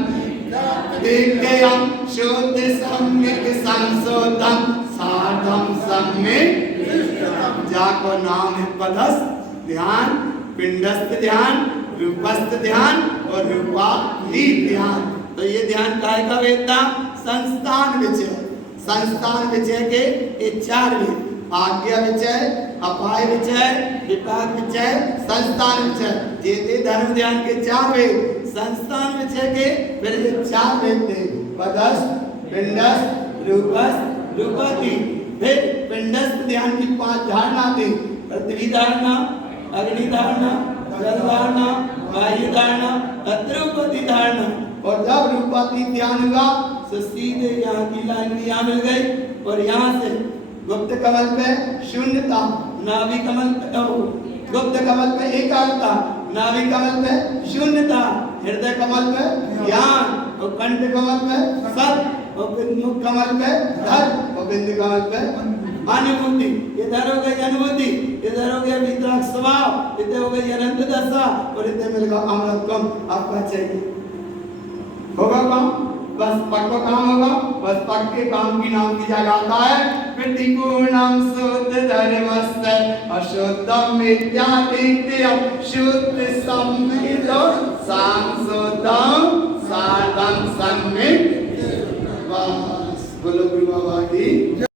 दिव्यम शुद्ध सम्यक संशोधम साधम सम्यक, जाको नाम है पदस्थ ध्यान, पिंडस्थ ध्यान, रूपस्थ ध्यान और रूपातीत ध्यान। तो ये ध्यान काय का वेद था, संस्थान विचय, संस्थान विचय के ये चार वेद, आज्ञा विचय, अपाय विचय, विपाक विचय, संस्थान विचय। ये थे धर्म ध्यान के चार वेद। संस्थान विचय के फिर ये चार वेद थे, पदस्थ, पिंडस्थ, रूपस्थ, रूपातीत। फिर पिंडस्थ ध्यान की 5 धारणा थी, पृथ्वी धारणा, अग्नि धारणा, जल धारणा, वायु धारणा, अद्रुपति धारणा। और जब रूपातीत ध्यान हुआ तो सीधे यहाँ की लाइन में यहाँ मिल गई, और यहाँ से गुप्त कमल पे शून्यता, नाभि कमल पे गुप्त कमल पे एकाग्रता, नाभि कमल पे शून्यता, हृदय कमल पे ज्ञान, और कंठ कमल पे सत, और मुख कमल पे धर्म, और बिंदु कमल पे अनुभूति। इधर हो गई अनुभूति, इधर हो गया वितराग स्वभाव, इधर हो गई अनंत दशा, और इधर मिल गया अमृत कम। आपका चाहिए होगा काम, बस पक को काम होगा, बस पक के काम की नाम की जगह आता है प्रतिपूर्णम शुद्ध धर्मस्य अशुद्धम मिथ्यातीत्यम शुद्ध सम्मित सांशोधम साधम सम्मित। बस बोलो गुरु बाबा की।